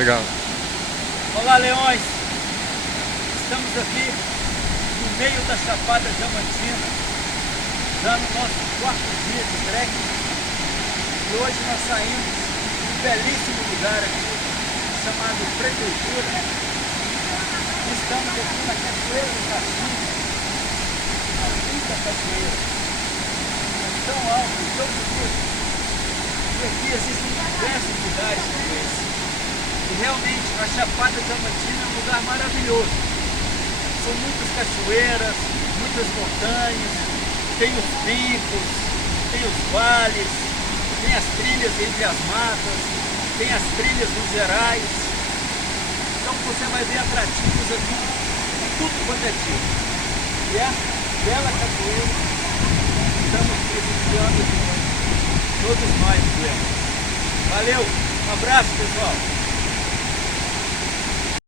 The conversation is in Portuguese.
Obrigado. Olá, leões! Estamos aqui no meio da Chapada Diamantina, já no nosso quarto dia de trekking. E hoje nós saímos de um belíssimo lugar aqui, chamado Prefeitura. Estamos aqui na Cachoeira do Caxim, uma linda cachoeira. É tão alto, tão bonito. E aqui existem diversos lugares como esse. E realmente a Chapada Diamantina é um lugar maravilhoso. São muitas cachoeiras, muitas montanhas, tem os picos, tem os vales, tem as trilhas entre as matas, tem as trilhas nos gerais. Então você vai ver atrativos aqui em tudo quanto é tipo. E essa bela cachoeira estamos presenciando aqui, todos nós viemos. Valeu, um abraço pessoal!